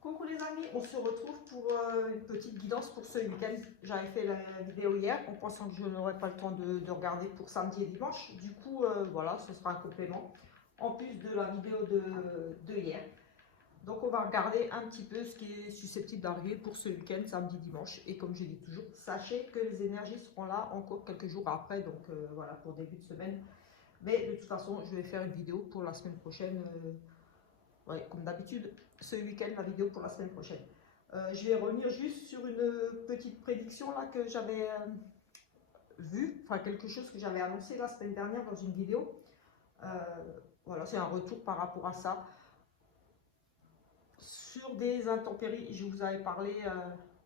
Coucou les amis, on se retrouve pour une petite guidance pour ce week-end. J'avais fait la vidéo hier en pensant que je n'aurais pas le temps de regarder pour samedi et dimanche. Du coup, voilà, ce sera un complément en plus de la vidéo de hier. Donc on va regarder un petit peu ce qui est susceptible d'arriver pour ce week-end, samedi, dimanche. Et comme je dis toujours, sachez que les énergies seront là encore quelques jours après, donc voilà, pour début de semaine. Mais de toute façon, je vais faire une vidéo pour la semaine prochaine. Ouais, comme d'habitude, ce week-end, la vidéo pour la semaine prochaine. Je vais revenir juste sur une petite prédiction là que j'avais vue, enfin quelque chose que j'avais annoncé la semaine dernière dans une vidéo. Euh, voilà, c'est un retour par rapport à ça. Sur des intempéries, je vous avais parlé,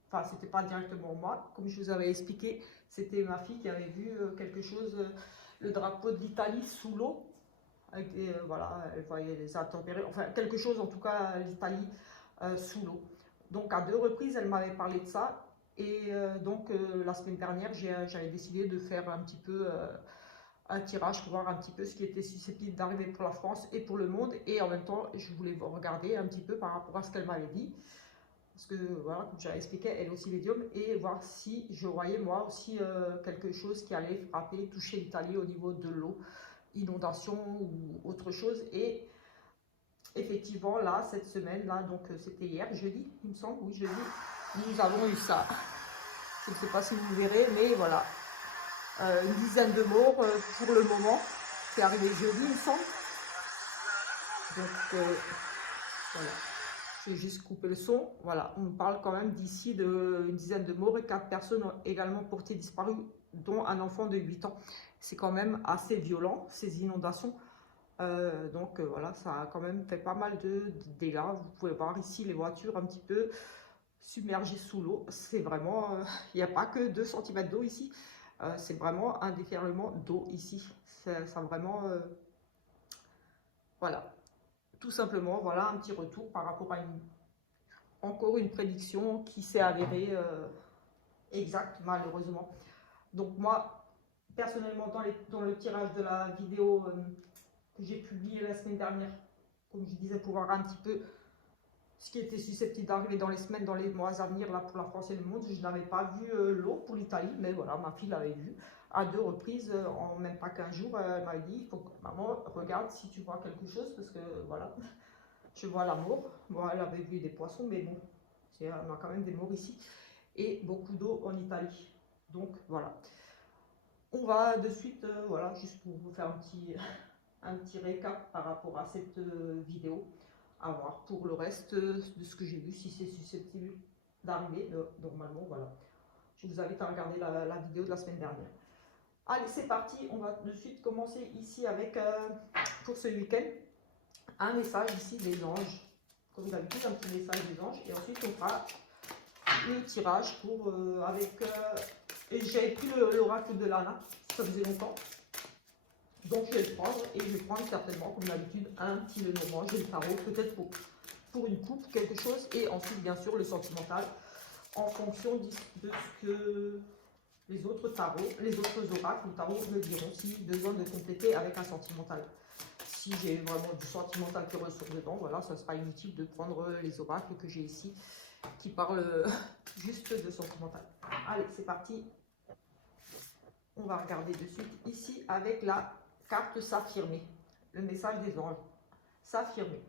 enfin c'était pas directement moi, comme je vous avais expliqué, c'était ma fille qui avait vu quelque chose, le drapeau de l'Italie sous l'eau. Avec des, voilà, elle voyait les intempéries, enfin quelque chose en tout cas, l'Italie sous l'eau. Donc à 2 reprises, elle m'avait parlé de ça. Et donc la semaine dernière, j'avais décidé de faire un petit peu un tirage pour voir un petit peu ce qui était susceptible d'arriver pour la France et pour le monde. Et en même temps, je voulais regarder un petit peu par rapport à ce qu'elle m'avait dit. Parce que voilà, comme j'avais expliqué, elle est aussi médium. Et voir si je voyais moi aussi quelque chose qui allait frapper, toucher l'Italie au niveau de l'eau, inondation ou autre chose. Et effectivement, là, cette semaine, là, donc c'était hier, jeudi, il me semble, oui, jeudi, nous avons eu ça. Je ne sais pas si vous verrez, mais voilà. Une dizaine de morts pour le moment. C'est arrivé jeudi, il me semble. Donc, voilà. Je vais juste couper le son. Voilà, on parle quand même d'ici d'une dizaine de morts et 4 personnes ont également porté disparu, dont un enfant de 8 ans. C'est quand même assez violent, ces inondations. Donc voilà, ça a quand même fait pas mal de dégâts. Vous pouvez voir ici les voitures un petit peu submergées sous l'eau. C'est vraiment, il n'y a pas que 2 cm d'eau ici. C'est vraiment un déferlement d'eau ici. Ça vraiment, voilà. Tout simplement, voilà un petit retour par rapport à encore une prédiction qui s'est avérée exacte, malheureusement. Donc moi, personnellement, dans le tirage de la vidéo que j'ai publiée la semaine dernière, comme je disais, pour voir un petit peu ce qui était susceptible d'arriver dans les semaines, dans les mois à venir, là, pour la France et le monde. Je n'avais pas vu l'eau pour l'Italie, mais voilà, ma fille l'avait vu à 2 reprises, en même pas 15 jours. Elle m'a dit, il faut que, maman, regarde si tu vois quelque chose, parce que voilà, je vois la mort. Bon, elle avait vu des poissons, mais bon, on a quand même des morts ici, et beaucoup d'eau en Italie. Donc voilà. On va de suite, voilà, juste pour vous faire un petit récap par rapport à cette vidéo, à voir pour le reste de ce que j'ai vu, si c'est susceptible d'arriver. Normalement, voilà. Je vous invite à regarder la vidéo de la semaine dernière. Allez, c'est parti, on va de suite commencer ici avec, pour ce week-end, un message ici des anges. Comme d'habitude, un petit message des anges. Et ensuite, on fera le tirage pour, et j'avais pris l'oracle de Lana, ça faisait longtemps. Donc je vais le prendre et je vais prendre certainement, comme d'habitude, un petit Lenormand. J'ai le tarot, peut-être pour une coupe, quelque chose. Et ensuite, bien sûr, le sentimental, en fonction de ce que les autres tarots, les autres oracles ou tarots me diront, si besoin de compléter avec un sentimental. Si j'ai vraiment du sentimental qui ressort dedans, voilà, ça sera inutile de prendre les oracles que j'ai ici, qui parlent juste de sentimental. Allez, c'est parti. On va regarder de suite ici avec la carte s'affirmer, le message des anges. S'affirmer.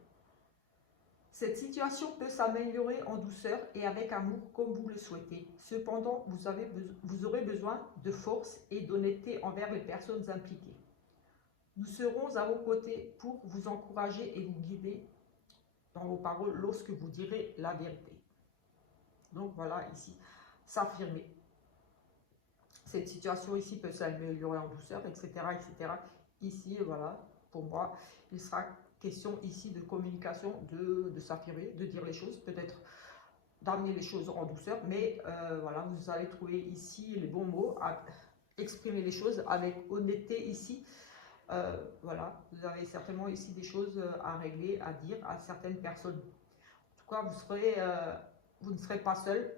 Cette situation peut s'améliorer en douceur et avec amour comme vous le souhaitez. Cependant, vous aurez besoin de force et d'honnêteté envers les personnes impliquées. Nous serons à vos côtés pour vous encourager et vous guider dans vos paroles lorsque vous direz la vérité. Donc voilà ici, s'affirmer. Cette situation ici peut s'améliorer en douceur, etc., etc. Ici, voilà, pour moi, il sera question ici de communication, de s'affirmer, de dire les choses, peut-être d'amener les choses en douceur, mais voilà, vous allez trouver ici les bons mots à exprimer les choses avec honnêteté ici. Voilà, vous avez certainement ici des choses à régler, à dire à certaines personnes. En tout cas, vous ne serez pas seul,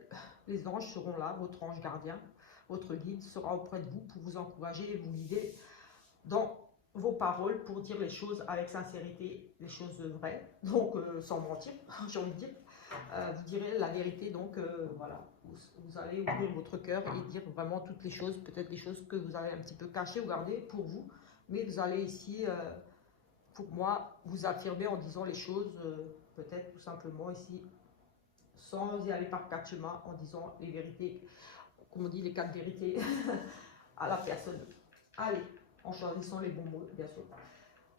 les anges seront là, votre ange gardien, votre guide sera auprès de vous pour vous encourager et vous guider dans vos paroles pour dire les choses avec sincérité, les choses vraies, donc sans mentir, j'ai envie de dire. vous direz la vérité, donc voilà, vous allez ouvrir votre cœur et dire vraiment toutes les choses, peut-être des choses que vous avez un petit peu cachées ou gardées pour vous, mais vous allez ici, pour moi, vous affirmer en disant les choses, peut-être tout simplement ici, sans y aller par quatre chemins, en disant les vérités, comme on dit, les quatre vérités à la personne. Allez, en choisissant les bons mots, bien sûr,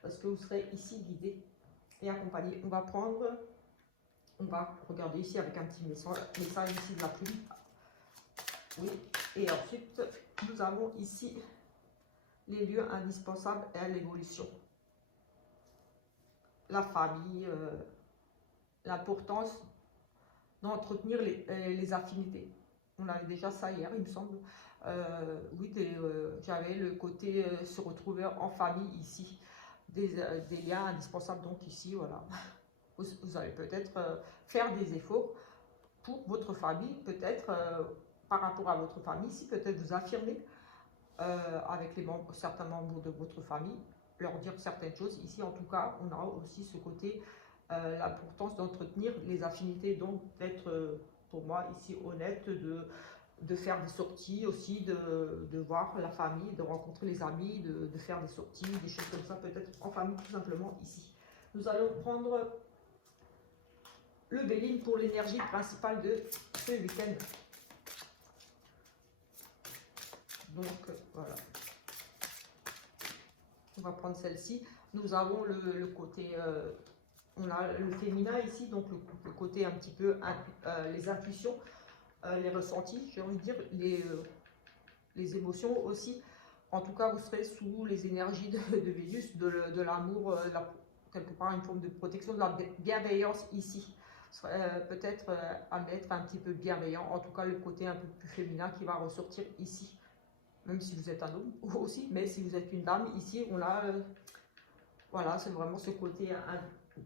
parce que vous serez ici guidé et accompagné. On va regarder ici avec un petit message ici de la plume. Oui, et ensuite, nous avons ici les lieux indispensables à l'évolution. La famille, l'importance d'entretenir les affinités. On avait déjà ça hier, il me semble. Oui, j'avais le côté se retrouver en famille ici. Des liens indispensables, donc ici, voilà. Vous allez peut-être faire des efforts pour votre famille, peut-être par rapport à votre famille, si peut-être vous affirmez avec certains membres de votre famille, leur dire certaines choses. Ici, en tout cas, on a aussi ce côté, l'importance d'entretenir les affinités, donc d'être, pour moi, ici, honnête, de faire des sorties aussi, de voir la famille, de rencontrer les amis, de faire des sorties, des choses comme ça, peut-être en famille, tout simplement, ici. Nous allons prendre le Béline pour l'énergie principale de ce week-end. Donc, voilà. On va prendre celle-ci. Nous avons le côté, on a le féminin ici, donc le côté un petit peu, les intuitions, les ressentis, j'ai envie de dire, les émotions aussi. En tout cas, vous serez sous les énergies de Vénus, de l'amour, quelque part une forme de protection, de la bienveillance ici. Peut-être à mettre un petit peu bienveillant, en tout cas le côté un peu plus féminin qui va ressortir ici. Même si vous êtes un homme aussi, mais si vous êtes une dame, ici on a, voilà, c'est vraiment ce côté,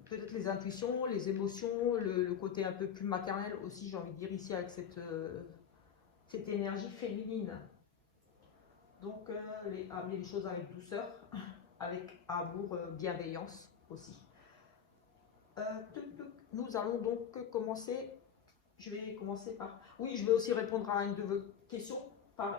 peut-être les intuitions, les émotions, le côté un peu plus maternel aussi, j'ai envie de dire ici avec cette énergie féminine. Donc amener les choses avec douceur, avec amour, bienveillance aussi. Nous allons donc commencer, je vais commencer par, oui, je vais aussi répondre à une de vos questions,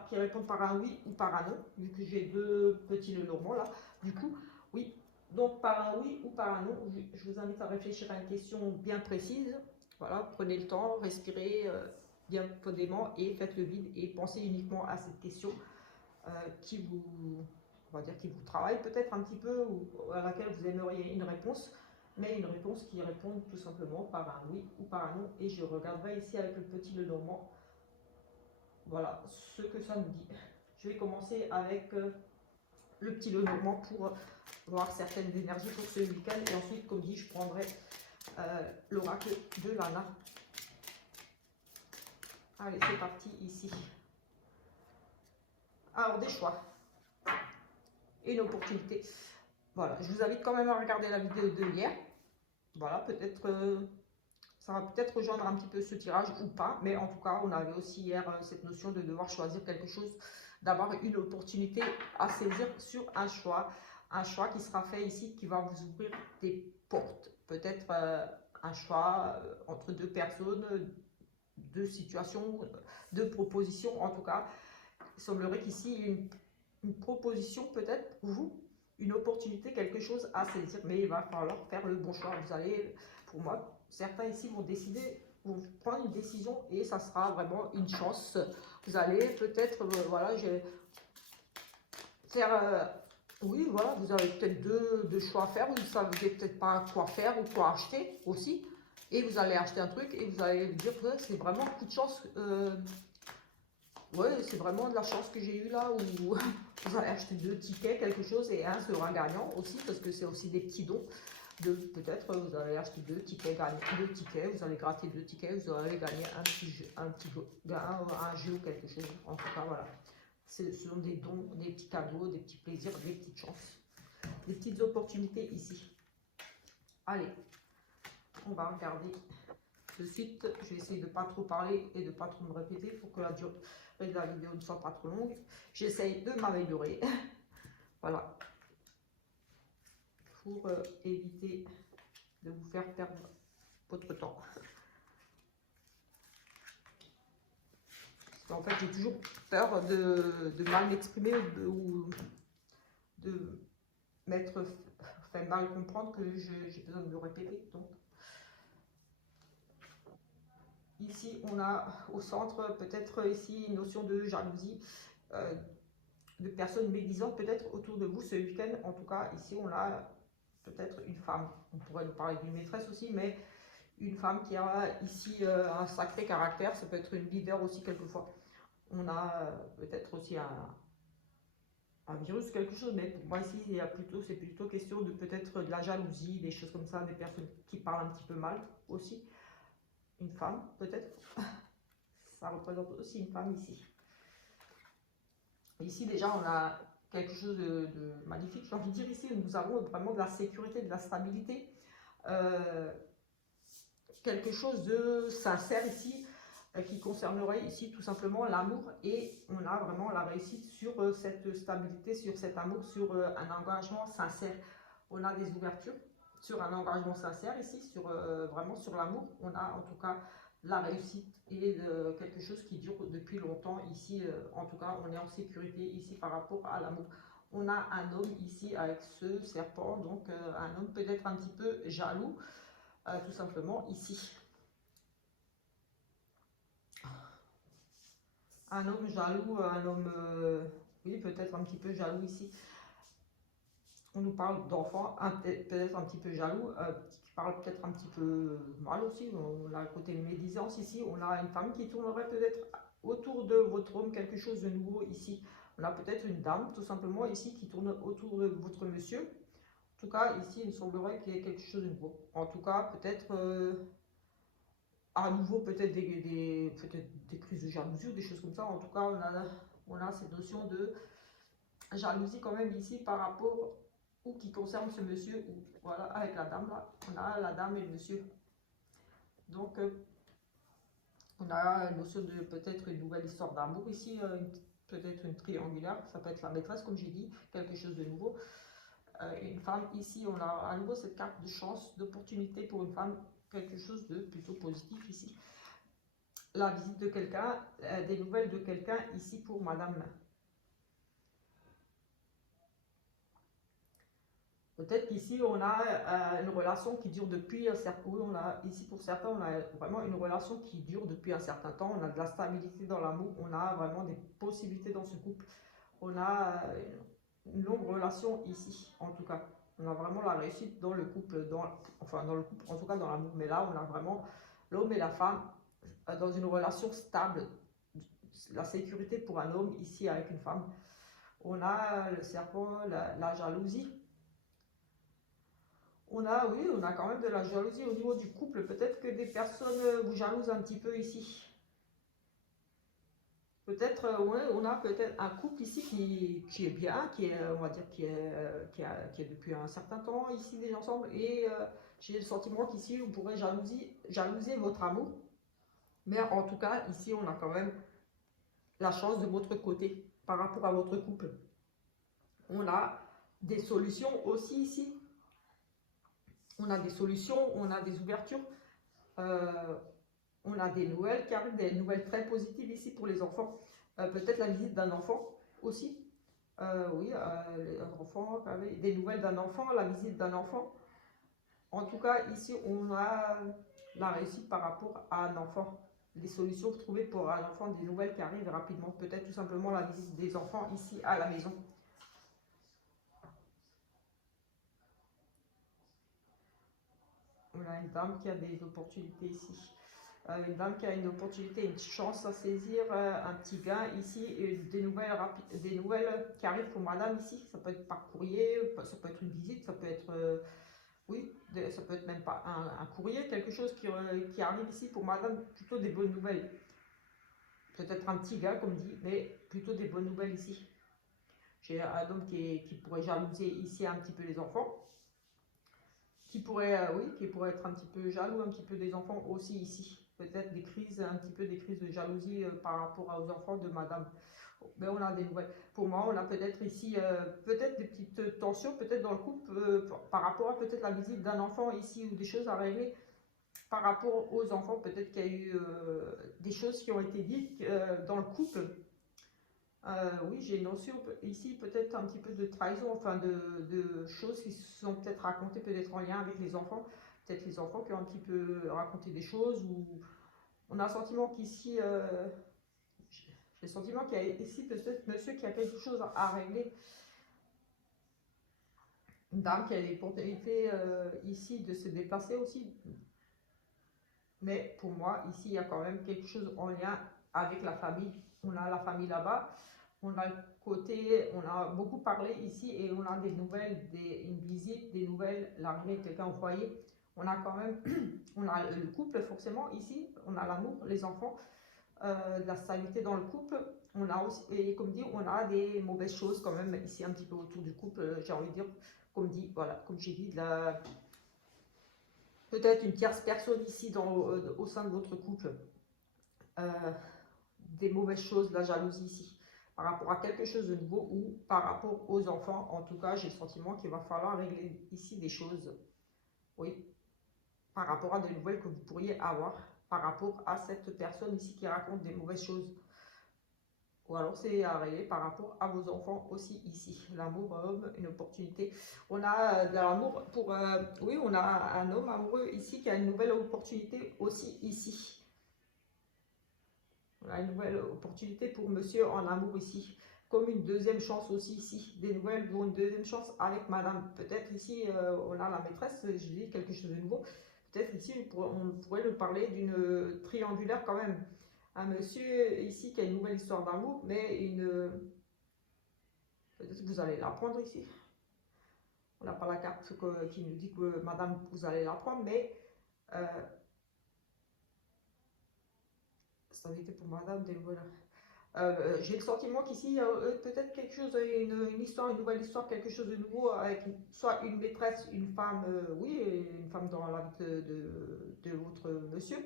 qui répondent par un oui ou par un non, vu que j'ai deux petits Lenormand là. Du coup, oui, donc par un oui ou par un non, je vous invite à réfléchir à une question bien précise. Voilà, prenez le temps, respirez bien profondément et faites le vide et pensez uniquement à cette question qui vous, on va dire, qui vous travaille peut-être un petit peu ou à laquelle vous aimeriez une réponse, mais une réponse qui répond tout simplement par un oui ou par un non. Et je regarderai ici avec le petit Lenormand. Voilà ce que ça nous dit. Je vais commencer avec le petit Lenormand pour voir certaines énergies pour ce week-end. Et ensuite, comme dit, je prendrai l'oracle de Lana. Allez, c'est parti ici. Alors, des choix. Et une opportunité. Voilà, je vous invite quand même à regarder la vidéo de hier. Voilà, peut-être... ça va peut-être rejoindre un petit peu ce tirage ou pas, mais en tout cas, on avait aussi hier cette notion de devoir choisir quelque chose, d'avoir une opportunité à saisir sur un choix qui sera fait ici, qui va vous ouvrir des portes. Peut-être un choix entre deux personnes, deux situations, deux propositions. En tout cas, il semblerait qu'ici, il y ait une proposition peut-être pour vous, une opportunité, quelque chose à saisir, mais il va falloir faire le bon choix. Vous allez, pour moi, certains ici vont décider, vont prendre une décision et ça sera vraiment une chance. Vous allez peut-être, voilà, faire, oui, voilà, vous avez peut-être deux choix à faire, vous ne savez peut-être pas quoi faire ou quoi acheter aussi, et vous allez acheter un truc et vous allez vous dire que c'est vraiment coup de chance. Ouais, c'est vraiment de la chance que j'ai eu là où vous allez acheter deux tickets, quelque chose, et un sera gagnant aussi, parce que c'est aussi des petits dons. Peut-être vous allez acheter deux tickets, vous allez gratter deux tickets, vous allez gagner un jeu ou quelque chose. En tout cas, voilà. Ce sont des dons, des petits cadeaux, des petits plaisirs, des petites chances, des petites opportunités ici. Allez, on va regarder de suite. Je vais essayer de ne pas trop parler et de ne pas trop me répéter pour que la durée de la vidéo ne soit pas trop longue. J'essaye de m'améliorer. Voilà. Pour éviter de vous faire perdre votre temps. En fait, j'ai toujours peur de mal m'exprimer ou de m'être fait mal comprendre que j'ai besoin de me répéter. Donc, ici, on a au centre peut-être ici une notion de jalousie, de personnes médisantes peut-être autour de vous ce week-end. En tout cas, ici, on a peut-être une femme. On pourrait nous parler d'une maîtresse aussi, mais une femme qui a ici un sacré caractère. Ça peut être une leader aussi quelquefois. On a peut-être aussi un virus, quelque chose, mais pour moi ici, c'est plutôt question de peut-être de la jalousie, des choses comme ça, des personnes qui parlent un petit peu mal aussi. Une femme, peut-être. Ça représente aussi une femme ici. Ici, déjà, on a quelque chose de magnifique. J'ai envie de dire ici, nous avons vraiment de la sécurité, de la stabilité. Quelque chose de sincère ici, qui concernerait ici tout simplement l'amour. Et on a vraiment la réussite sur cette stabilité, sur cet amour, sur un engagement sincère. On a des ouvertures sur un engagement sincère ici, sur vraiment sur l'amour. On a en tout cas la réussite et quelque chose qui dure depuis longtemps ici. En tout cas, on est en sécurité ici par rapport à l'amour. On a un homme ici avec ce serpent, donc un homme peut-être un petit peu jaloux, tout simplement ici. Un homme jaloux, un homme, oui, peut-être un petit peu jaloux ici. On nous parle d'enfants, peut-être un petit peu jaloux, qui parle peut-être un petit peu mal aussi. On a le côté médisance ici. On a une femme qui tournerait peut-être autour de votre homme, quelque chose de nouveau ici. On a peut-être une dame, tout simplement, ici, qui tourne autour de votre monsieur. En tout cas, ici, il semblerait qu'il y ait quelque chose de nouveau. En tout cas, peut-être à nouveau, peut-être des crises de jalousie ou des choses comme ça. En tout cas, on a cette notion de jalousie quand même ici par rapport ou qui concerne ce monsieur, ou voilà, avec la dame là, on a la dame et le monsieur. Donc, on a une notion de peut-être une nouvelle histoire d'amour ici, peut-être une triangulaire, ça peut être la maîtresse, comme j'ai dit, quelque chose de nouveau. Une femme ici, on a à nouveau cette carte de chance, d'opportunité pour une femme, quelque chose de plutôt positif ici. La visite de quelqu'un, des nouvelles de quelqu'un ici pour madame. Peut-être qu'ici, on a une relation qui dure depuis un certain temps. Oui, on a, ici, pour certains, on a vraiment une relation qui dure depuis un certain temps. On a de la stabilité dans l'amour. On a vraiment des possibilités dans ce couple. On a une longue relation ici, en tout cas. On a vraiment la réussite dans le couple, enfin dans le couple, en tout cas dans l'amour. Mais là, on a vraiment l'homme et la femme dans une relation stable. La sécurité pour un homme ici avec une femme. On a le serpent, la jalousie. Oui, on a quand même de la jalousie au niveau du couple. Peut-être que des personnes vous jalousent un petit peu ici. Peut-être, ouais, on a peut-être un couple ici qui est bien, on va dire, qui est depuis un certain temps ici déjà ensemble. Et j'ai le sentiment qu'ici, vous pourrez jalouser votre amour. Mais en tout cas, ici, on a quand même la chance de votre côté par rapport à votre couple. On a des solutions aussi ici. On a des solutions, on a des ouvertures, on a des nouvelles qui arrivent, des nouvelles très positives ici pour les enfants. Peut-être la visite d'un enfant aussi. Oui, les enfants, des nouvelles d'un enfant, la visite d'un enfant. En tout cas, ici, on a la réussite par rapport à un enfant. Les solutions trouvées pour un enfant, des nouvelles qui arrivent rapidement. Peut-être tout simplement la visite des enfants ici à la maison. On a une dame qui a des opportunités ici. Une dame qui a une opportunité, une chance à saisir, un petit gain ici, et des nouvelles qui arrivent pour madame ici. Ça peut être par courrier, ça peut être une visite, ça peut être, oui, ça peut être même pas un courrier, quelque chose qui arrive ici pour madame, plutôt des bonnes nouvelles. Peut-être un petit gain, comme dit, mais plutôt des bonnes nouvelles ici. J'ai un homme qui pourrait jalouser ici un petit peu les enfants. Qui pourrait, oui, qui pourrait être un petit peu jaloux, un petit peu des enfants aussi ici. Peut-être des crises, un petit peu des crises de jalousie par rapport aux enfants de madame. Mais on a des nouvelles. Pour moi, on a peut-être ici, peut-être des petites tensions, peut-être dans le couple, par rapport à peut-être la visite d'un enfant ici ou des choses à régler. par rapport aux enfants, peut-être qu'il y a eu des choses qui ont été dites dans le couple. Oui, j'ai une notion ici peut-être un petit peu de trahison, enfin de choses qui se sont peut-être racontées, peut-être en lien avec les enfants. Peut-être les enfants qui ont un petit peu raconté des choses, ou on a un sentiment qu'ici, j'ai le sentiment qu'il y a ici peut-être monsieur qui a quelque chose à régler. Une dame qui a l'opportunité ici de se déplacer aussi. Mais pour moi, ici, il y a quand même quelque chose en lien avec la famille. On a la famille là-bas. On a le côté, on a beaucoup parlé ici et on a des nouvelles, une visite, des nouvelles, l'arrivée de quelqu'un au foyer. On a quand même, on a le couple forcément ici, on a l'amour, les enfants, de la stabilité dans le couple. On a aussi, et comme dit, on a des mauvaises choses quand même ici un petit peu autour du couple, j'ai envie de dire, comme dit, voilà, comme j'ai dit, peut-être une tierce personne ici au sein de votre couple. Des mauvaises choses, de la jalousie ici, par rapport à quelque chose de nouveau ou par rapport aux enfants. En tout cas, j'ai le sentiment qu'il va falloir régler ici des choses, oui, par rapport à des nouvelles que vous pourriez avoir, par rapport à cette personne ici qui raconte des mauvaises choses. Ou alors c'est à régler par rapport à vos enfants aussi ici. L'amour homme, une opportunité. On a de l'amour pour... oui, on a un homme amoureux ici qui a une nouvelle opportunité aussi ici. On a une nouvelle opportunité pour monsieur en amour ici. Comme une deuxième chance aussi ici. Des nouvelles pour une deuxième chance avec madame. Peut-être ici, on a la maîtresse, je dis quelque chose de nouveau. Peut-être ici, on pourrait nous parler d'une triangulaire quand même. Un monsieur ici qui a une nouvelle histoire d'amour, mais une... Peut-être que vous allez l'apprendre ici. On n'a pas la carte qui nous dit que madame, vous allez l'apprendre, mais... ça avait été pour madame, voilà. J'ai le sentiment qu'ici, peut-être quelque chose, une histoire, une nouvelle histoire, quelque chose de nouveau avec soit une maîtresse, une femme, oui, une femme dans la vie de votre monsieur,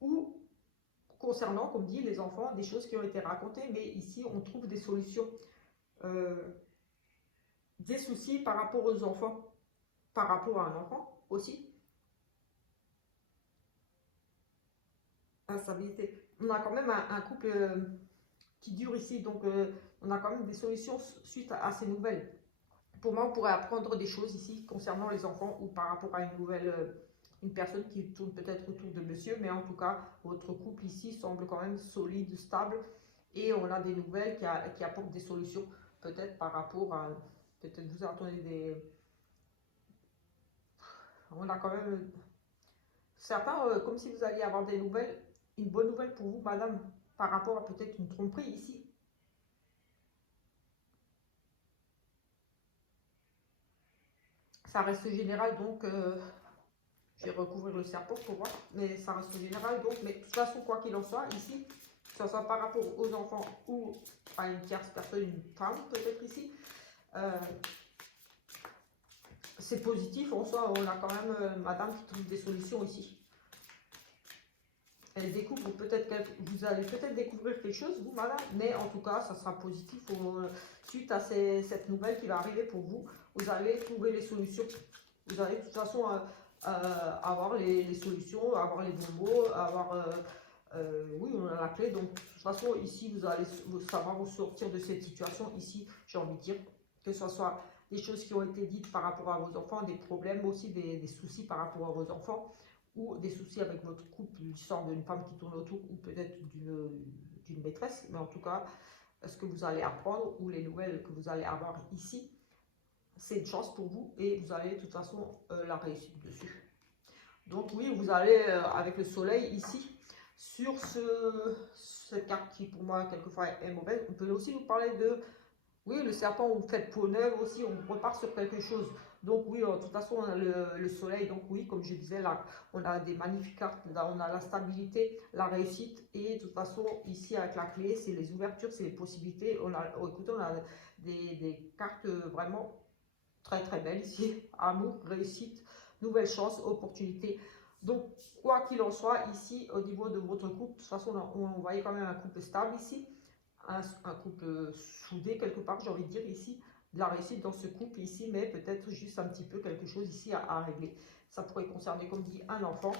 ou concernant, comme dit, les enfants, des choses qui ont été racontées, mais ici, on trouve des solutions, euh, des soucis par rapport aux enfants, par rapport à un enfant aussi, instabilité. On a quand même un couple qui dure ici, donc on a quand même des solutions suite à ces nouvelles. Pour moi, on pourrait apprendre des choses ici concernant les enfants ou par rapport à une nouvelle, une personne qui tourne peut-être autour de monsieur, mais en tout cas, votre couple ici semble quand même solide, stable, et on a des nouvelles qui apportent des solutions, peut-être par rapport à, peut-être vous attendez des, on a quand même, certains, comme si vous alliez avoir des nouvelles, une bonne nouvelle pour vous, madame, par rapport à peut-être une tromperie ici. Ça reste général, donc je vais recouvrir le serpent pour voir, mais ça reste général. Donc, mais de toute façon, quoi qu'il en soit, ici, que ce soit par rapport aux enfants ou à une tierce personne, une femme peut-être ici, c'est positif. En soi, on a quand même madame qui trouve des solutions ici. Elle découvre peut-être, vous allez peut-être découvrir quelque chose, vous, madame, mais en tout cas, ça sera positif suite à cette nouvelle qui va arriver pour vous. Vous allez trouver les solutions. Vous allez de toute façon avoir les solutions, avoir les bons mots, avoir... oui, on a la clé. Donc, de toute façon, ici, vous allez savoir vous sortir de cette situation. Ici, j'ai envie de dire que ce soit des choses qui ont été dites par rapport à vos enfants, des problèmes aussi, des soucis par rapport à vos enfants, ou des soucis avec votre couple, l'histoire d'une femme qui tourne autour, ou peut-être d'une maîtresse. Mais en tout cas, ce que vous allez apprendre, ou les nouvelles que vous allez avoir ici, c'est une chance pour vous et vous allez de toute façon la réussir dessus. Donc oui, vous allez avec le soleil ici, sur cette carte qui pour moi quelquefois est mauvaise. On peut aussi nous parler de, oui, le serpent, vous faites peau neuve aussi, on repart sur quelque chose. Donc oui, de toute façon, on a le soleil, donc oui, comme je disais, là, on a des magnifiques cartes, là, on a la stabilité, la réussite, et de toute façon, ici, avec la clé, c'est les ouvertures, c'est les possibilités. On a, oh, écoutez, on a des cartes vraiment très très belle ici, amour, réussite, nouvelle chance, opportunité. Donc, quoi qu'il en soit, ici, au niveau de votre couple, de toute façon, on voyait quand même un couple stable ici, un couple soudé quelque part, j'ai envie de dire ici, de la réussite dans ce couple ici, mais peut-être juste un petit peu quelque chose ici à régler. Ça pourrait concerner, comme dit, un enfant,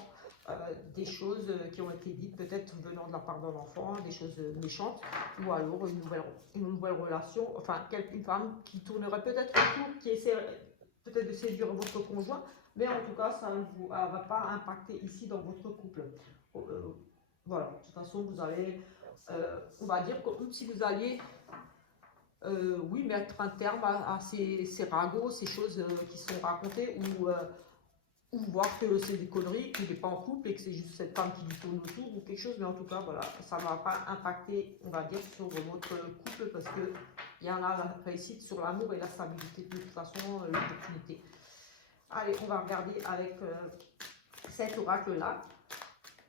des choses qui ont été dites peut-être venant de la part d'un enfant, des choses méchantes, ou alors une nouvelle relation, enfin une femme qui tournerait peut-être autour, qui essaierait peut-être de séduire votre conjoint, mais en tout cas ça ne va pas impacter ici dans votre couple. Voilà, de toute façon vous allez, on va dire que si vous alliez oui, mettre un terme à ces ragots, ces choses qui sont racontées, ou voir que c'est des conneries, qu'il n'est pas en couple et que c'est juste cette femme qui lui tourne autour ou quelque chose, mais en tout cas, voilà, ça ne va pas impacter, on va dire, sur votre couple parce qu'il y en a la réussite sur l'amour et la stabilité, de toute façon, l'opportunité. Allez, on va regarder avec cet oracle-là,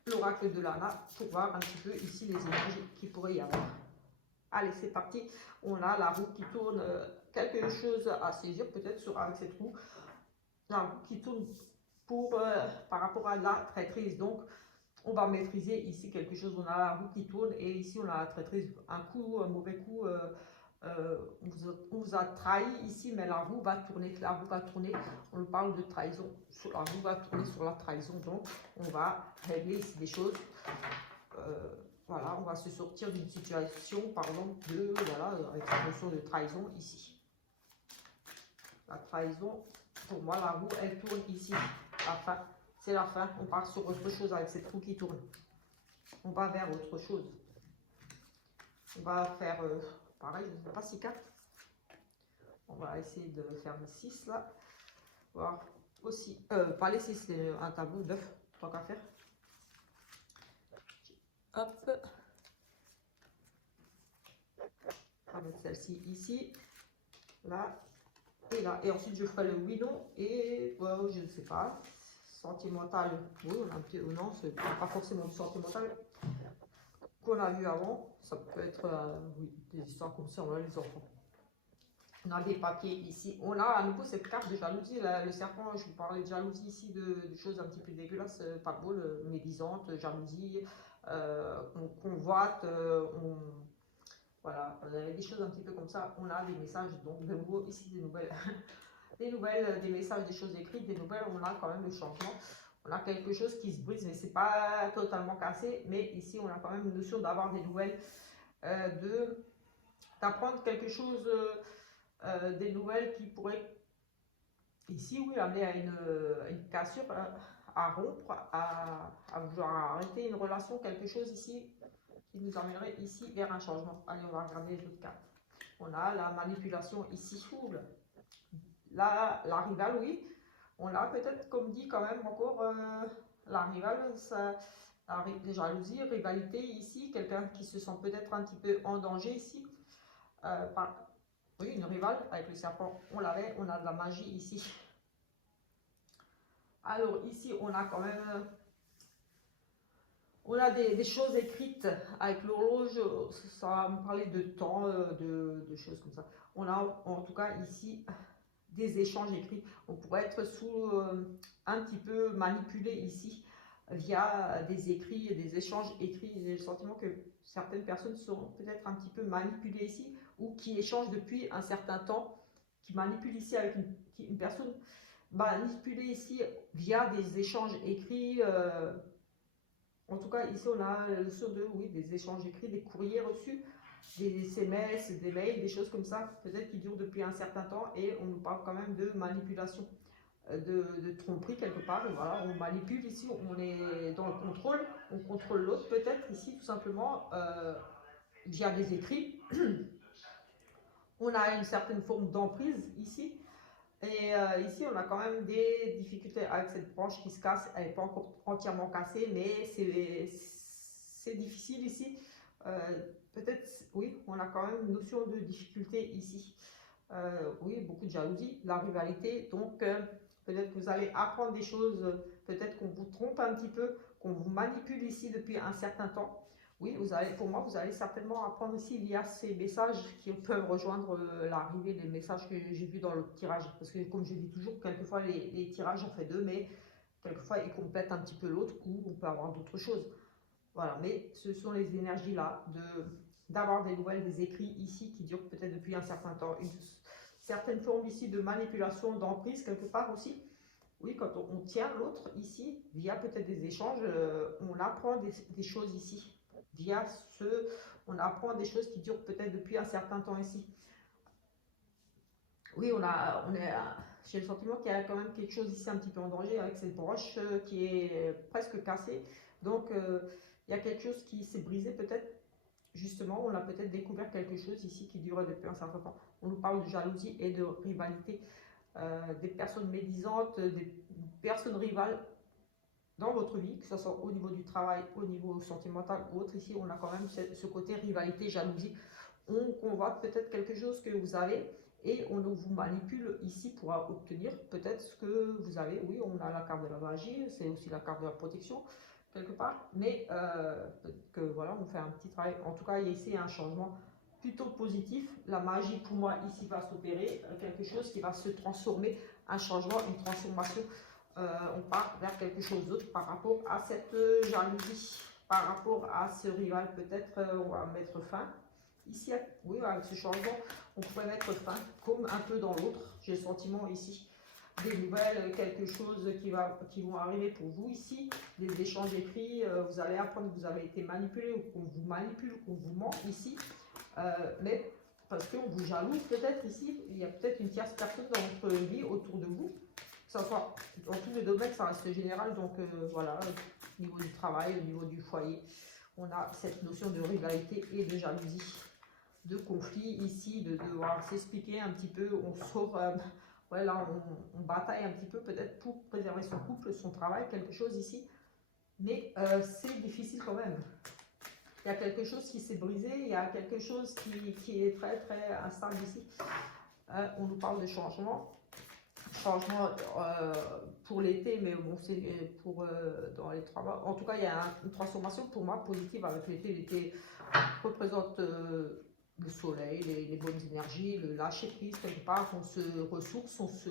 l'oracle de Lana, pour voir un petit peu ici les énergies qu'il pourrait y avoir. Allez, c'est parti. On a la roue qui tourne, quelque chose à saisir peut-être avec cette roue. La roue qui tourne par rapport à la traîtrise. Donc, on va maîtriser ici quelque chose. On a la roue qui tourne et ici, on a la traîtrise. Un mauvais coup, on vous a trahi ici, mais la roue va tourner. La roue va tourner. On parle de trahison. La roue va tourner sur la trahison. Donc, on va régler ici des choses. Voilà, on va se sortir d'une situation, par exemple, avec cette notion de trahison ici. La trahison, pour moi, la roue, elle tourne ici. La fin, c'est la fin. On part sur autre chose avec cette roue qui tourne. On va vers autre chose. On va faire, pareil, je ne sais pas, 6 cartes. On va essayer de faire le 6 là. Voir aussi, pas les 6, c'est un tableau d'œuf, tant qu'à faire. Hop. On va mettre celle-ci ici, là et là. Et ensuite, je ferai le oui, non et je ne sais pas. Sentimental, oui, on a un petit ou non, c'est pas forcément du sentimental qu'on a vu avant. Ça peut être oui, des histoires comme ça, on a les enfants. On a des papiers ici. On a à nouveau cette carte de jalousie. Le serpent, je vous parlais de jalousie ici, de choses un petit peu dégueulasses, pas beau, médisante, jalousie, on convoite, voilà, des choses un petit peu comme ça. On a des messages, donc de nouveau ici des nouvelles, des messages, des choses écrites, des nouvelles. On a quand même le changement. On a quelque chose qui se brise, mais c'est pas totalement cassé. Mais ici, on a quand même une notion d'avoir des nouvelles, d'apprendre quelque chose. Des nouvelles qui pourraient ici, oui, amener à une cassure, à rompre, à vouloir arrêter une relation, quelque chose ici qui nous amènerait ici vers un changement. Allez, on va regarder les autres cartes. On a la manipulation ici, la rivale, oui. On a peut-être, comme dit quand même encore, la rivale, la jalousie, rivalité ici, quelqu'un qui se sent peut-être un petit peu en danger ici, oui, une rivale avec le serpent, on l'avait, on a de la magie ici. Alors ici, on a quand même, on a des choses écrites avec l'horloge, ça va me parler de temps, de choses comme ça. On a en tout cas ici des échanges écrits. On pourrait être sous un petit peu manipulé ici via des écrits et des échanges écrits. J'ai le sentiment que certaines personnes sont peut-être un petit peu manipulées ici ou qui échangent depuis un certain temps, qui manipulent ici avec une personne manipulée ici via des échanges écrits. En tout cas, ici, on a le sur de, oui, des échanges écrits, des courriers reçus, des SMS, des mails, des choses comme ça, peut-être qui durent depuis un certain temps, et on nous parle quand même de manipulation, de tromperie quelque part. Et voilà, on manipule ici, on est dans le contrôle, on contrôle l'autre peut-être ici tout simplement via des écrits. On a une certaine forme d'emprise ici. Et ici, on a quand même des difficultés avec cette branche qui se casse. Elle n'est pas encore entièrement cassée, mais c'est difficile ici. Peut-être, oui, on a quand même une notion de difficulté ici. Oui, beaucoup de jalousie, la rivalité. Donc, peut-être que vous allez apprendre des choses, peut-être qu'on vous trompe un petit peu, qu'on vous manipule ici depuis un certain temps. Oui, pour moi, vous allez certainement apprendre ici via ces messages qui peuvent rejoindre l'arrivée des messages que j'ai vus dans le tirage. Parce que comme je dis toujours, quelquefois les tirages, on fait deux, mais quelquefois ils complètent un petit peu l'autre ou on peut avoir d'autres choses. Voilà, mais ce sont les énergies-là d'avoir des nouvelles, des écrits ici qui durent peut-être depuis un certain temps. Une certaine forme ici de manipulation, d'emprise quelque part aussi. oui, quand on tient l'autre ici, via peut-être des échanges, on apprend des choses ici. Via ce, on apprend des choses qui durent peut-être depuis un certain temps ici. Oui, j'ai le sentiment qu'il y a quand même quelque chose ici un petit peu en danger avec cette broche qui est presque cassée. Donc, il y a quelque chose qui s'est brisé peut-être. Justement, on a peut-être découvert quelque chose ici qui durait depuis un certain temps. On nous parle de jalousie et de rivalité. Des personnes médisantes, des personnes rivales dans votre vie, que ce soit au niveau du travail, au niveau sentimental ou autre. Ici, on a quand même ce côté rivalité, jalousie. On convoite peut-être quelque chose que vous avez et on vous manipule ici pour obtenir peut-être ce que vous avez. Oui, on a la carte de la magie, c'est aussi la carte de la protection quelque part, mais que voilà, on fait un petit travail. En tout cas, ici, un changement plutôt positif. La magie pour moi ici va s'opérer, quelque chose qui va se transformer, un changement, une transformation. On part vers quelque chose d'autre par rapport à cette jalousie, par rapport à ce rival. Peut-être on va mettre fin. Ici, oui, avec ce changement, on pourrait mettre fin, comme un peu dans l'autre. J'ai le sentiment ici, des nouvelles, quelque chose qui vont arriver pour vous ici, des échanges écrits. Vous allez apprendre que vous avez été manipulé ou qu'on vous manipule, qu'on vous ment ici. Mais parce qu'on vous jalouse peut-être ici, il y a peut-être une tierce personne dans votre vie autour de vous. Ça soit dans tous les domaines, ça reste général. Donc voilà, au niveau du travail, au niveau du foyer, on a cette notion de rivalité et de jalousie, de conflit ici, de devoir s'expliquer un petit peu. On sort, ouais, là, on bataille un petit peu peut-être pour préserver son couple, son travail, quelque chose ici. Mais c'est difficile quand même. Il y a quelque chose qui s'est brisé, il y a quelque chose qui est très très instable ici. On nous parle de changement. Changement pour l'été, mais bon, c'est pour dans les 3 mois. En tout cas, il y a une transformation pour moi positive avec l'été. L'été représente le soleil, les bonnes énergies, le lâcher prise quelque part, on se ressource,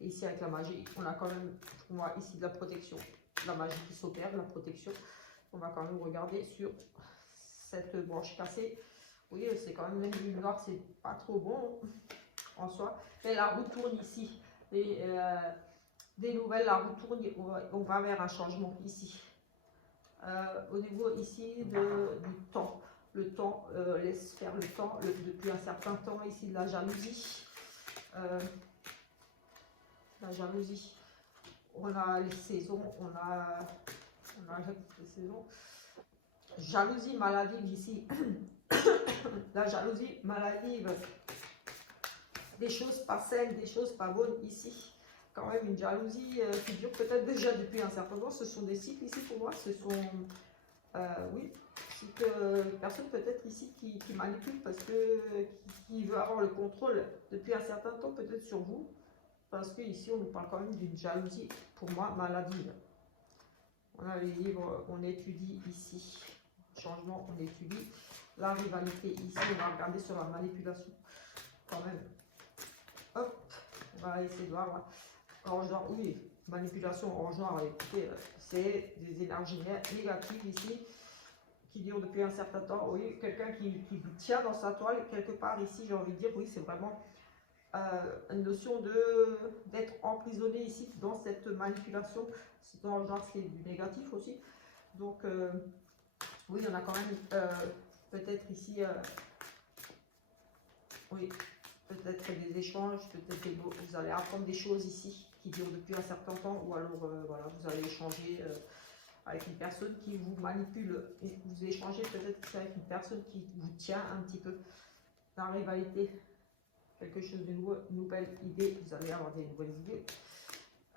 et ici avec la magie, on a quand même, pour moi, ici de la protection, la magie qui s'opère, la protection. On va quand même regarder sur cette branche cassée. Oui, c'est quand même une noire, c'est pas trop bon en soi. Mais la roue tourne ici. Des nouvelles, la roue tourne, on va vers un changement ici. Au niveau ici du temps. Le temps laisse faire le temps depuis un certain temps ici de la jalousie. La jalousie. On a les saisons, on a les saisons. Jalousie maladive ici. La jalousie maladive. Des choses pas saines, des choses pas bonnes ici. Quand même une jalousie qui dure peut-être déjà depuis un certain temps. Ce sont des cycles ici pour moi. Ce sont, oui, c'est que personne peut-être ici qui manipule parce que qui veut avoir le contrôle depuis un certain temps peut-être sur vous. Parce que ici on nous parle quand même d'une jalousie pour moi maladive. On a les livres, on étudie ici. Changement, on étudie. La rivalité ici, on va regarder sur la manipulation quand même. Hop, on va essayer de voir. Orange noir, oui, manipulation orange noir, écoutez, c'est des énergies négatives ici qui durent depuis un certain temps. Oui, quelqu'un qui tient dans sa toile, quelque part ici, j'ai envie de dire, oui, c'est vraiment une notion d'être emprisonné ici dans cette manipulation. Dans le genre, c'est du négatif aussi. Donc, oui, on a quand même peut-être ici, oui, peut-être des échanges, peut-être vous allez apprendre des choses ici qui durent depuis un certain temps, ou alors voilà, vous allez échanger avec une personne qui vous manipule, et vous échangez peut-être avec une personne qui vous tient un petit peu dans la rivalité, quelque chose de nouveau, une nouvelle idée, vous allez avoir des nouvelles idées.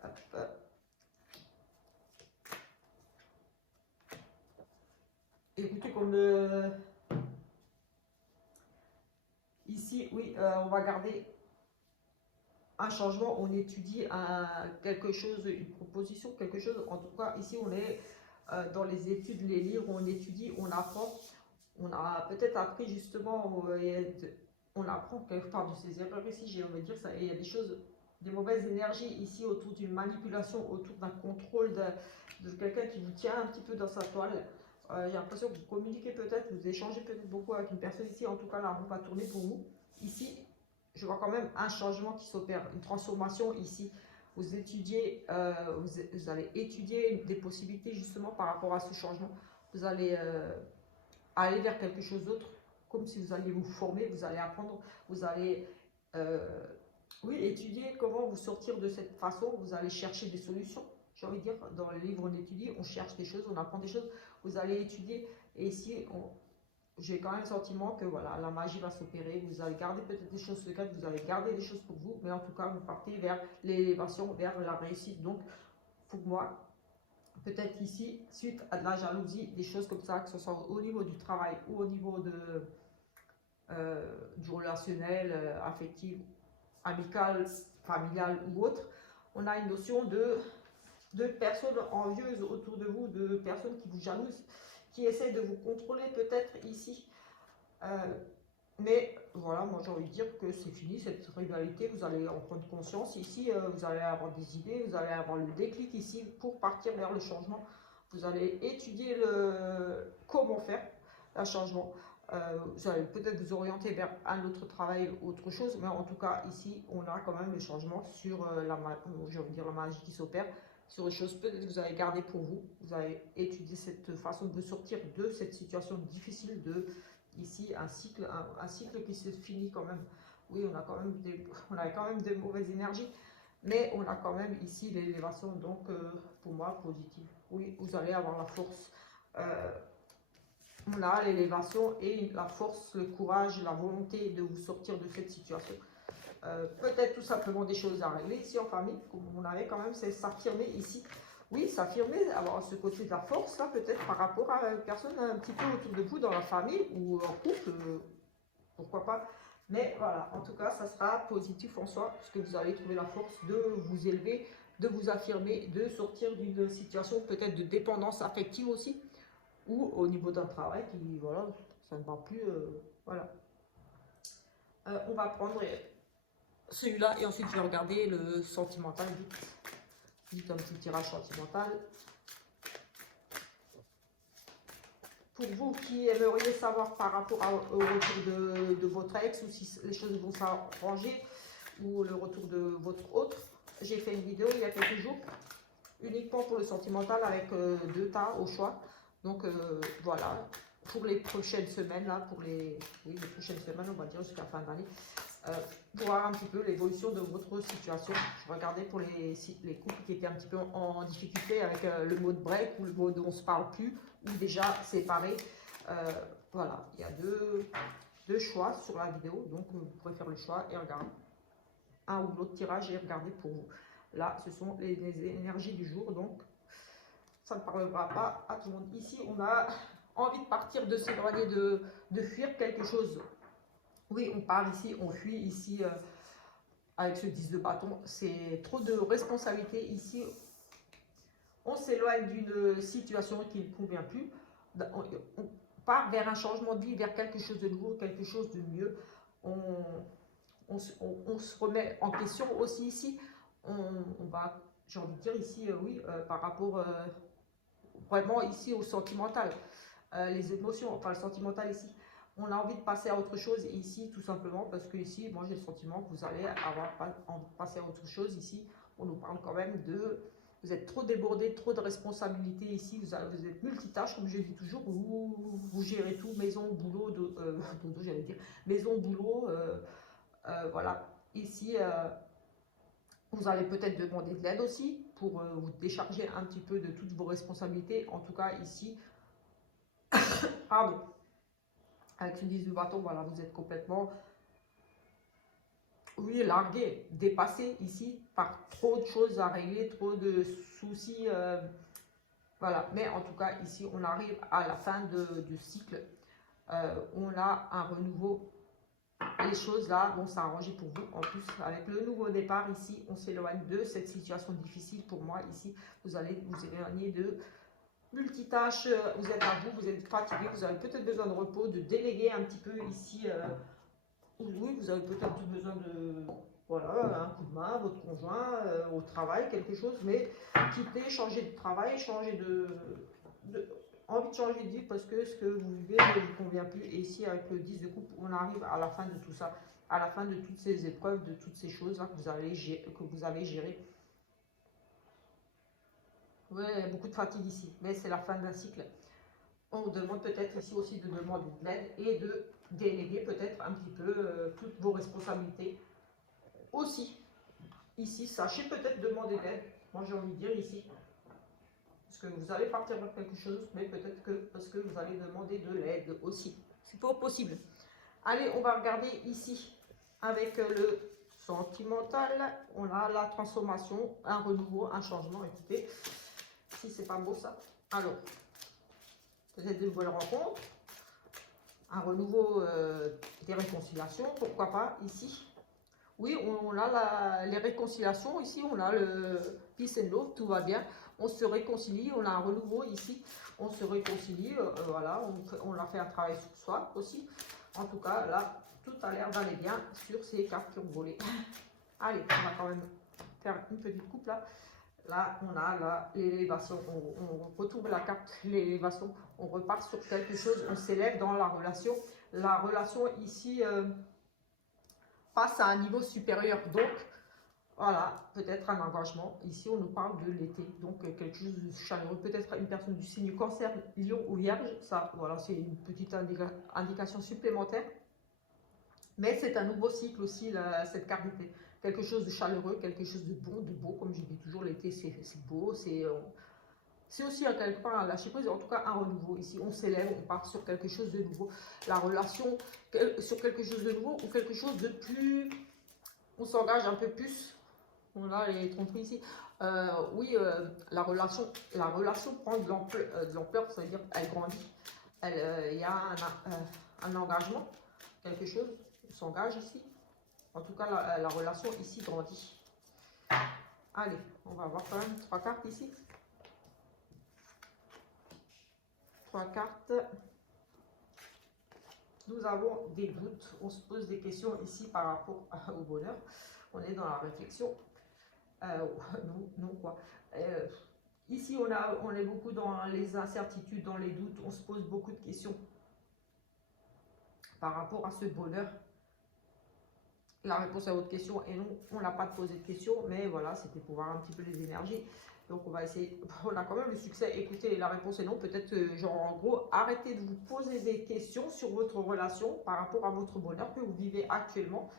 Hop. Écoutez, comme ici, oui, on va garder un changement, on étudie quelque chose, une proposition, quelque chose. En tout cas, ici, on est dans les études, les livres, on étudie, on apprend. On a peut-être appris justement, on apprend quelque part de ses erreurs ici, j'ai envie de dire ça. Et il y a des choses, des mauvaises énergies ici autour d'une manipulation, autour d'un contrôle de quelqu'un qui vous tient un petit peu dans sa toile. J'ai l'impression que vous communiquez peut-être, vous échangez peut-être beaucoup avec une personne ici. En tout cas, la roue va tourner pour vous. Ici, je vois quand même un changement qui s'opère, une transformation ici. vous étudiez, vous allez étudier des possibilités justement par rapport à ce changement. Vous allez aller vers quelque chose d'autre, comme si vous alliez vous former, vous allez apprendre, vous allez oui, étudier comment vous sortir de cette façon, vous allez chercher des solutions. J'ai envie de dire, dans le livre on étudie, on cherche des choses, on apprend des choses, vous allez étudier, et ici j'ai quand même le sentiment que voilà, la magie va s'opérer, vous allez garder peut-être des choses secrètes, vous allez garder des choses pour vous, mais en tout cas vous partez vers l'élévation, vers la réussite. Donc pour moi, peut-être ici, suite à de la jalousie, des choses comme ça, que ce soit au niveau du travail ou au niveau du relationnel, affectif, amical, familial ou autre, on a une notion de personnes envieuses autour de vous, de personnes qui vous jalousent, qui essaient de vous contrôler peut-être ici. Mais voilà, moi j'ai envie de dire que c'est fini cette rivalité, vous allez en prendre conscience ici, vous allez avoir des idées, vous allez avoir le déclic ici pour partir vers le changement. Vous allez étudier comment faire un changement. Vous allez peut-être vous orienter vers un autre travail, autre chose, mais en tout cas ici on a quand même le changement sur j'ai envie de dire la magie qui s'opère, sur les choses peut-être que vous avez gardé pour vous. Vous allez étudier cette façon de sortir de cette situation difficile de ici un cycle qui se finit quand même. Oui, on a quand même des mauvaises énergies, mais on a quand même ici l'élévation, donc pour moi positive. Oui, vous allez avoir la force. On a l'élévation et la force, le courage, la volonté de vous sortir de cette situation. Peut-être tout simplement des choses à régler ici en famille, comme on avait quand même, c'est s'affirmer ici. Oui, s'affirmer, avoir ce côté de la force, là, peut-être par rapport à une personne un petit peu autour de vous, dans la famille ou en couple, pourquoi pas. Mais voilà, en tout cas, ça sera positif en soi, parce que vous allez trouver la force de vous élever, de vous affirmer, de sortir d'une situation peut-être de dépendance affective aussi, ou au niveau d'un travail qui, voilà, ça ne va plus, voilà. On va prendre celui-là et ensuite je vais regarder le sentimental, vite un petit tirage sentimental. Pour vous qui aimeriez savoir par rapport au retour de votre ex, ou si les choses vont s'arranger, ou le retour de votre autre, j'ai fait une vidéo il y a quelques jours, uniquement pour le sentimental avec 2 tas au choix. Donc voilà, pour les prochaines semaines, là, les prochaines semaines, on va dire jusqu'à la fin d'année, pour voir un petit peu l'évolution de votre situation. Je regardais pour les couples qui étaient un petit peu en difficulté avec le mot de break ou le mot de on se parle plus, ou déjà séparés. Voilà, il y a deux choix sur la vidéo, donc vous pourrez faire le choix et regarder un ou l'autre tirage et regarder pour vous. Là, ce sont les énergies du jour, donc ça ne parlera pas à tout le monde. Ici, on a envie de partir, de s'éloigner, de fuir quelque chose. Oui, on part ici, on fuit ici avec ce 10 de bâton. C'est trop de responsabilités ici. On s'éloigne d'une situation qui ne convient plus. On part vers un changement de vie, vers quelque chose de nouveau, quelque chose de mieux. On se remet en question aussi ici. On va, j'ai envie de dire ici, oui, par rapport vraiment ici au sentimental. Les émotions, enfin le sentimental ici. On a envie de passer à autre chose ici, tout simplement, parce que ici, moi j'ai le sentiment que vous allez avoir envie de passer à autre chose ici. On nous parle quand même de... Vous êtes trop débordé, trop de responsabilités ici, vous êtes multitâche, comme je dis toujours, vous gérez tout, maison, boulot, dodo, j'allais dire, maison, boulot, voilà. Ici, vous allez peut-être demander de l'aide aussi, pour vous décharger un petit peu de toutes vos responsabilités. En tout cas, ici, pardon, avec ce 10 de bâton, voilà, vous êtes complètement, oui, largué, dépassé ici par trop de choses à régler, trop de soucis, voilà. Mais en tout cas, ici, on arrive à la fin du cycle. On a un renouveau. Les choses là vont s'arranger pour vous. En plus, avec le nouveau départ ici, on s'éloigne de cette situation difficile pour moi. Ici, vous allez vous éloigner de multitâches, vous êtes à vous êtes fatigué, vous avez peut-être besoin de repos, de déléguer un petit peu ici. Oui, vous avez peut-être besoin de, voilà, un coup de main, votre conjoint, au travail, quelque chose, mais quitter, changer de travail, changer envie de changer de vie parce que ce que vous vivez ne vous convient plus. Et ici, avec le 10 de coupe, on arrive à la fin de tout ça, à la fin de toutes ces épreuves, de toutes ces choses-là que vous allez gérer. Oui, il y a beaucoup de fatigue ici, mais c'est la fin d'un cycle. On vous demande peut-être ici aussi de demander de l'aide et de déléguer peut-être un petit peu toutes vos responsabilités. Aussi, ici, sachez peut-être demander de l'aide. Moi, j'ai envie de dire ici, parce que vous allez partir vers quelque chose, mais peut-être que parce que vous allez demander de l'aide aussi. C'est pas possible. Allez, on va regarder ici avec le sentimental. On a la transformation, un renouveau, un changement. Écoutez, si c'est pas beau ça. Alors, peut-être de nouvelles rencontres, un renouveau des réconciliations, pourquoi pas ici. Oui, on a les réconciliations ici, on a le peace and love, tout va bien. On se réconcilie, on a un renouveau ici, on se réconcilie, voilà, on a fait un travail sur soi aussi. En tout cas, là, tout a l'air d'aller bien sur ces cartes qui ont volé. Allez, on va quand même faire une petite coupe là. Là, on a l'élévation, on retrouve la carte, l'élévation, on repart sur quelque chose, on s'élève dans la relation. La relation ici passe à un niveau supérieur, donc voilà, peut-être un engagement. Ici, on nous parle de l'été, donc quelque chose de chaleureux, peut-être une personne du signe cancer, lion ou vierge, ça, voilà, c'est une petite indication supplémentaire. Mais c'est un nouveau cycle aussi, cette carte d'été. Quelque chose de chaleureux, quelque chose de bon, de beau, comme je dis toujours, l'été c'est beau, c'est aussi à quelque part un lâcher prise, en tout cas un renouveau. Ici, on s'élève, on part sur quelque chose de nouveau. La relation, sur quelque chose de nouveau ou quelque chose de plus... On s'engage un peu plus. On a les tromperies ici. Oui, la relation prend de l'ampleur, ça veut dire qu'elle grandit. Il y a un engagement, quelque chose, on s'engage ici. En tout cas, la relation ici grandit. Allez, on va voir quand même 3 cartes ici. 3 cartes. Nous avons des doutes, on se pose des questions ici par rapport au bonheur. On est dans la réflexion. Non, quoi. Ici, on est beaucoup dans les incertitudes, dans les doutes. On se pose beaucoup de questions par rapport à ce bonheur. La réponse à votre question est non, on n'a pas posé de questions, mais voilà, c'était pour voir un petit peu les énergies. Donc on va essayer, on a quand même le succès. Écoutez, la réponse est non, peut-être genre en gros, arrêtez de vous poser des questions sur votre relation par rapport à votre bonheur que vous vivez actuellement.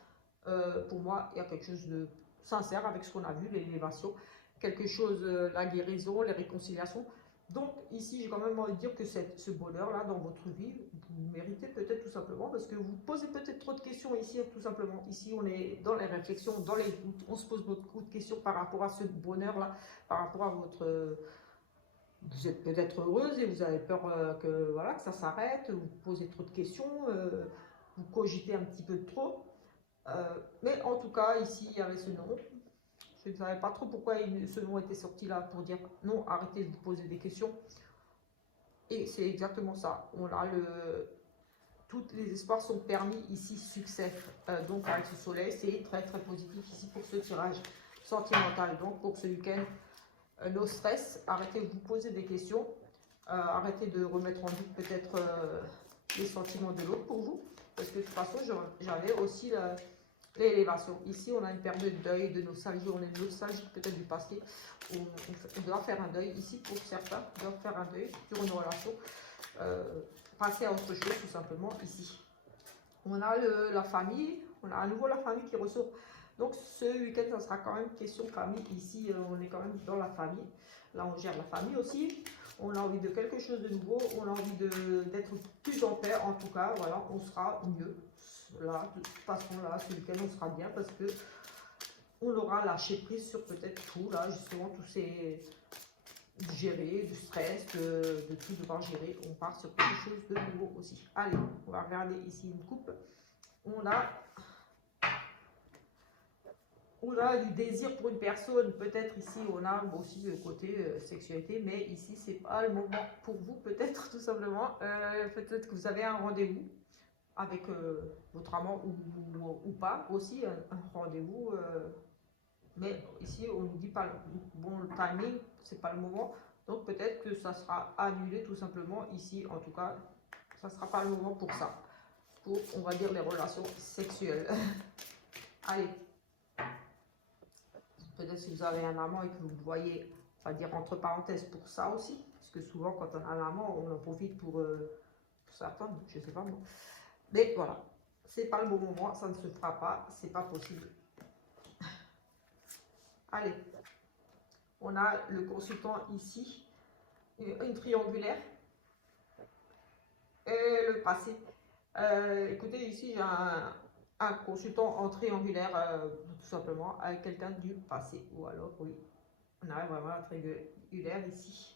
Pour moi, il y a quelque chose de sincère avec ce qu'on a vu, l'élévation, quelque chose, la guérison, les réconciliations. Donc ici, j'ai quand même envie de dire que ce bonheur-là dans votre vie, vous méritez peut-être tout simplement parce que vous posez peut-être trop de questions ici, tout simplement. Ici, on est dans les réflexions, dans les doutes, on se pose beaucoup de questions par rapport à ce bonheur-là, par rapport à votre... Vous êtes peut-être heureuse et vous avez peur que, voilà, que ça s'arrête, vous posez trop de questions, vous cogitez un petit peu trop. Mais en tout cas, ici, il y avait ce nom. Je ne savais pas trop pourquoi ce nom était sorti là pour dire non, arrêtez de vous poser des questions. Et c'est exactement ça. On a tous les espoirs sont permis ici, succès. Donc avec ce soleil, c'est très très positif ici pour ce tirage sentimental. Donc pour ce week-end, no stress, arrêtez de vous poser des questions. Arrêtez de remettre en doute peut-être les sentiments de l'autre pour vous. Parce que de toute façon, j'avais aussi l'élévation. Ici, on a une période de deuil, de nostalgie. On est nostalgique peut-être du passé. On doit faire un deuil. Ici, pour certains, on doit faire un deuil sur une relation. Passer à autre chose, tout simplement, ici. On a la famille. On a à nouveau la famille qui ressort. Donc, ce week-end, ça sera quand même question famille. Ici, on est quand même dans la famille. Là, on gère la famille aussi. On a envie de quelque chose de nouveau. On a envie d'être plus en paix. En tout cas, voilà, on sera mieux. Là, de toute façon, là, ce week-end, on sera bien parce que on aura lâché prise sur peut-être tout, là, justement, tous ces gérer, du stress, de tout devoir gérer. On part sur quelque chose de nouveau aussi. Allez, on va regarder ici une coupe. On a du désir pour une personne, peut-être ici on a aussi le côté sexualité, mais ici c'est pas le moment pour vous, peut-être tout simplement. Peut-être que vous avez un rendez-vous avec votre amant ou pas, aussi un rendez-vous, mais ici on nous dit pas le timing, c'est pas le moment, donc peut-être que ça sera annulé tout simplement. Ici en tout cas, ça sera pas le moment pour ça, pour on va dire les relations sexuelles. Allez. Peut-être si vous avez un amant et que vous le voyez on va dire entre parenthèses pour ça aussi, parce que souvent quand on a un amant, on en profite pour certains, je sais pas moi. Mais voilà, c'est pas le bon moment, ça ne se fera pas, c'est pas possible. Allez, on a le consultant ici, une triangulaire, et le passé. Écoutez, ici j'ai un consultant en triangulaire, tout simplement, avec quelqu'un du passé. Ou alors, oui, on arrive vraiment à triangulaire ici.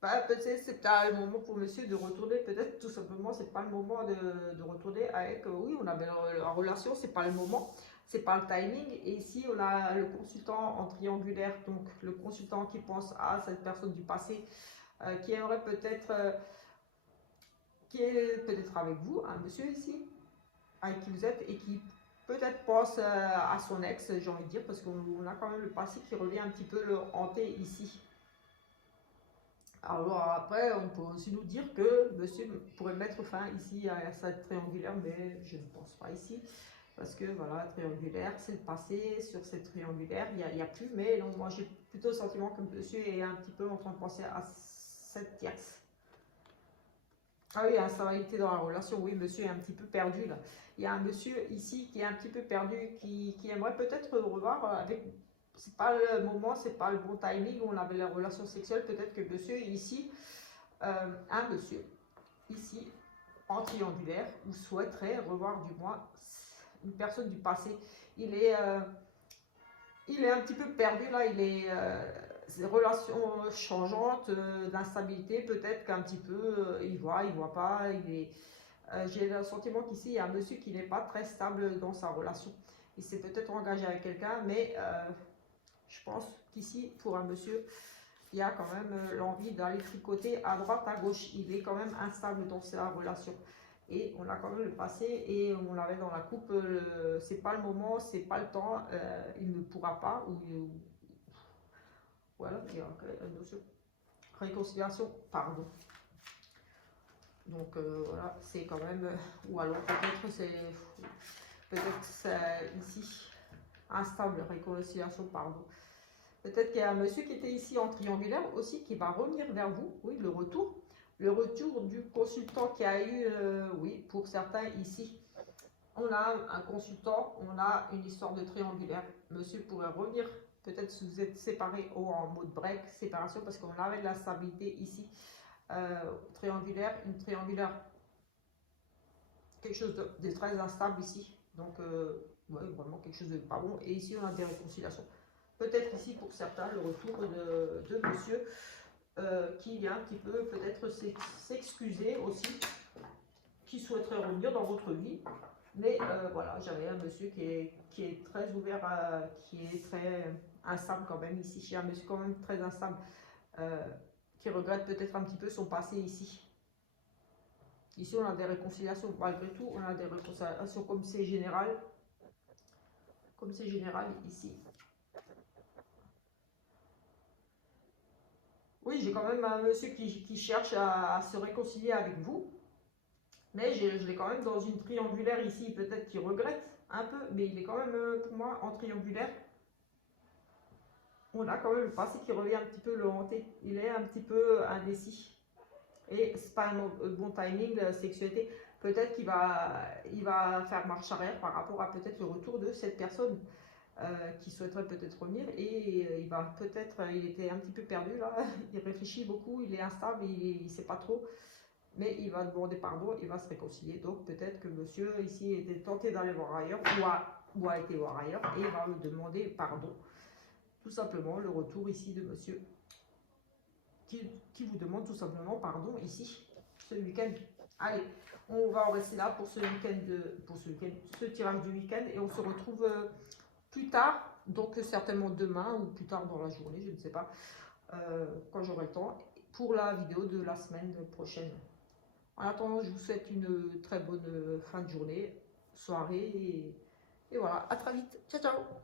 Bah, peut-être c'est pas le moment pour monsieur de retourner, peut-être tout simplement, c'est pas le moment de retourner avec, oui, on a bien la relation, c'est pas le moment, c'est pas le timing. Et ici, on a le consultant en triangulaire, donc le consultant qui pense à cette personne du passé, qui aimerait peut-être, qui est peut-être avec vous, un monsieur ici, avec qui vous êtes, et qui peut-être pense à son ex, j'ai envie de dire, parce qu'on a quand même le passé qui revient un petit peu le hanter ici. Alors après, on peut aussi nous dire que monsieur pourrait mettre fin ici à cette triangulaire, mais je ne pense pas ici. Parce que voilà, triangulaire, c'est le passé. Sur cette triangulaire, il n'y a plus. Mais donc, moi, j'ai plutôt le sentiment que monsieur est un petit peu en train de penser à cette tierce. Ah oui, instabilité dans la relation. Oui, monsieur est un petit peu perdu là. Il y a un monsieur ici qui est un petit peu perdu, qui aimerait peut-être revoir avec. C'est pas le moment, c'est pas le bon timing où on avait la relation sexuelle. Peut-être que monsieur ici, un monsieur ici en triangulaire, ou souhaiterait revoir du moins une personne du passé. Il est, euh, il est un petit peu perdu là. Il est des relations changeantes, d'instabilité, peut-être qu'un petit peu il voit pas. J'ai le sentiment qu'ici il y a un monsieur qui n'est pas très stable dans sa relation. Il s'est peut-être engagé avec quelqu'un, mais je pense qu'ici pour un monsieur il y a quand même l'envie d'aller tricoter à droite, à gauche. Il est quand même instable dans sa relation. Et on a quand même le passé et on l'avait dans la coupe. C'est pas le moment, c'est pas le temps. Il ne pourra pas. Voilà, il y a une notion. Réconciliation, pardon. Donc voilà, c'est quand même. Ou alors peut-être c'est ici instable, réconciliation, pardon. Peut-être qu'il y a un monsieur qui était ici en triangulaire aussi qui va revenir vers vous. Oui, le retour. Le retour du consultant qui a eu, oui, pour certains ici. On a un consultant, on a une histoire de triangulaire. Monsieur pourrait revenir, peut-être si vous êtes séparés ou en mode break, séparation, parce qu'on avait de la stabilité ici. Triangulaire, une triangulaire, quelque chose de très instable ici. Donc, ouais, vraiment quelque chose de pas bon. Et ici, on a des réconciliations. Peut-être ici pour certains le retour de monsieur qui vient un petit peu peut-être s'excuser aussi, qui souhaiterait revenir dans votre vie. Mais voilà, j'avais un monsieur qui est très ouvert, qui est très instable quand même ici. J'ai un monsieur quand même très instable, qui regrette peut-être un petit peu son passé ici. Ici, on a des réconciliations. Malgré tout, on a des réconciliations comme c'est général. Comme c'est général ici. Oui, j'ai quand même un monsieur qui cherche à se réconcilier avec vous. Mais je l'ai quand même dans une triangulaire ici. Peut-être qu'il regrette un peu. Mais il est quand même, pour moi, en triangulaire. On a quand même le passé qui revient un petit peu le hanter. Il est un petit peu indécis. Et c'est pas un bon timing, la sexualité. Peut-être il va faire marche arrière par rapport à peut-être le retour de cette personne. Qui souhaiterait peut-être revenir et il va peut-être, il était un petit peu perdu là, il réfléchit beaucoup, il est instable, il ne sait pas trop, mais il va demander pardon, il va se réconcilier. Donc peut-être que monsieur ici était tenté d'aller voir ailleurs ou a été voir ailleurs et il va me demander pardon. Tout simplement le retour ici de monsieur qui vous demande tout simplement pardon ici ce week-end. Allez, on va en rester là pour ce week-end, ce tirage du week-end et on se retrouve plus tard, donc certainement demain ou plus tard dans la journée, je ne sais pas, quand j'aurai le temps, pour la vidéo de la semaine prochaine. En attendant, je vous souhaite une très bonne fin de journée, soirée, et voilà, à très vite. Ciao, ciao!